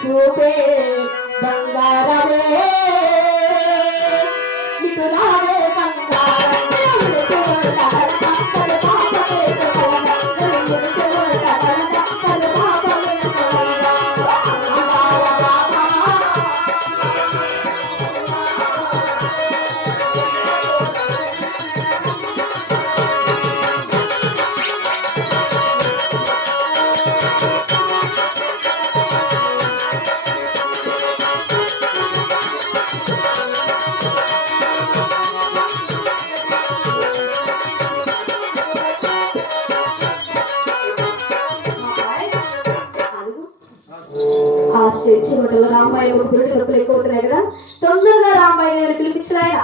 చూపే బంగారమే ఇటు రావే చివరిలో రాంబాయి పురుడు నొప్పులు ఎక్కువ అవుతున్నాయి కదా, తొందరగా రాంబాయి గారిని పిలిపించడాయా.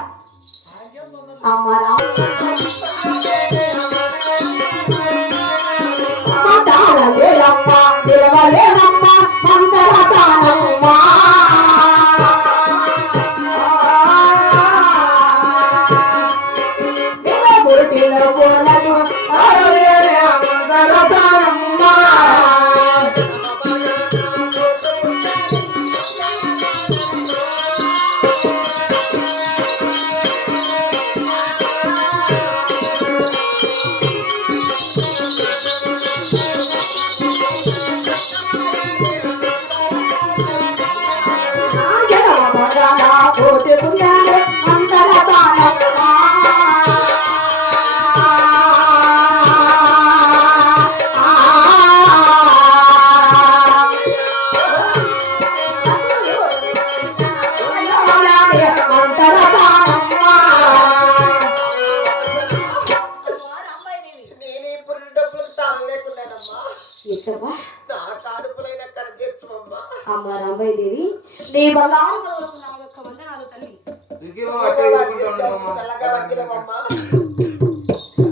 అమ్మ రాంబాయి దేవి నీ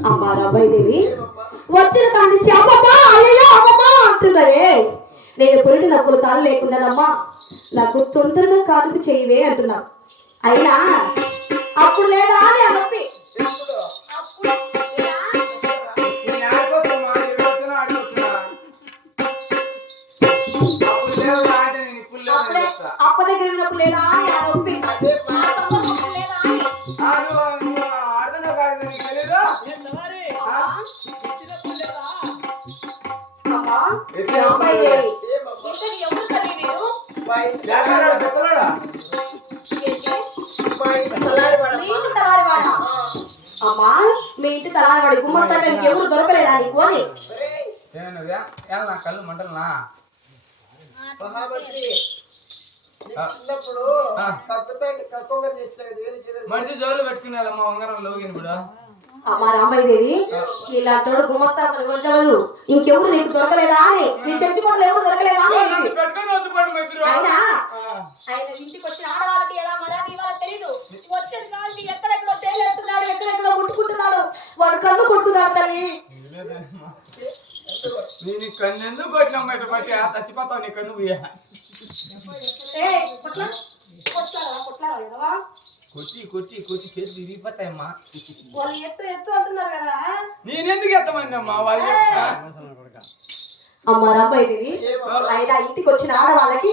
అమ్మ రాంబాయి దేవి వచ్చిన కానిచ్చి అమ్మమ్మా అయ్యో అమ్మమ్మా అంటున్నారే. నేను పురిటి నొప్పులు తాను లేకుండానమ్మా నాకు తొందరగా కానుపు చేయవే అంటున్నా. అయినా అప్పుడు లేదా అని అనొప్పి అప్ప దగ్గర విన్నప్పుడు లేదా అని అనొప్పి అమ్మా మీ ఇంటి తలారి వాడి గుమ్మస్తాక ఇంకెవరు దొరకలేదా నీకు అని కళ్ళు మంటలనా చిన్నప్పుడు మనిషి జోలు పెట్టుకునేదమ్మా ఉంగరం లోగిన ఇప్పుడు అమ్మ రామయ్యదేవి ఇలాంటోడు గుమస్తా పనికొచ్చేవాళ్ళు ఇంకెవరు నీకు దొరకలేదా అని నీ చర్చి మొదలు ఎవరు దొరకలేదా అని అయినా ఆయన ఇంటికి వచ్చిన ఆడవాళ్ళకి ఎలా మరాలి ఇవాళ తెలీదు వచ్చేది కాదు ఎక్కడెక్కడో చేయలేస్తున్నాడు ఎక్కడెక్కడో ముట్టుకుంటున్నాడు వాడు కన్ను కొట్టుకున్నాడు తల్లి నేను కన్ను ఎందుకు కొట్టినమ్మ బట్టి చచ్చిపోతావు నీ కన్ను కొట్టి కొట్టి కొట్టి చేతులు విరిగిపోతాయమ్మా వాళ్ళు ఎత్తు ఎత్తు అంటున్నారు కదా నేనెందుకు ఎత్తమంది అమ్మా వాళ్ళు అమ్మ రాబోయేది ఆయన ఇంటికి వచ్చిన ఆడవాళ్ళకి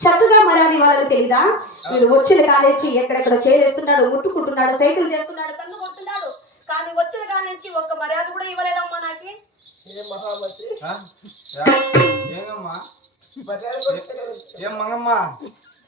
చక్కగా మర్యాద ఇవ్వాలని తెలీదా వీళ్ళు వచ్చిన కాలేజీ ఎక్కడెక్కడ చేయలేస్తున్నాడు ముట్టుకుంటున్నాడు సైకిల్ చేస్తున్నాడు కన్ను కొడుతున్నాడు కానీ వచ్చిన కాలేజీ ఒక్క మర్యాద కూడా ఇవ్వలేదమ్మా నాకు ఏమమ్మా ఏం మంగమ్మా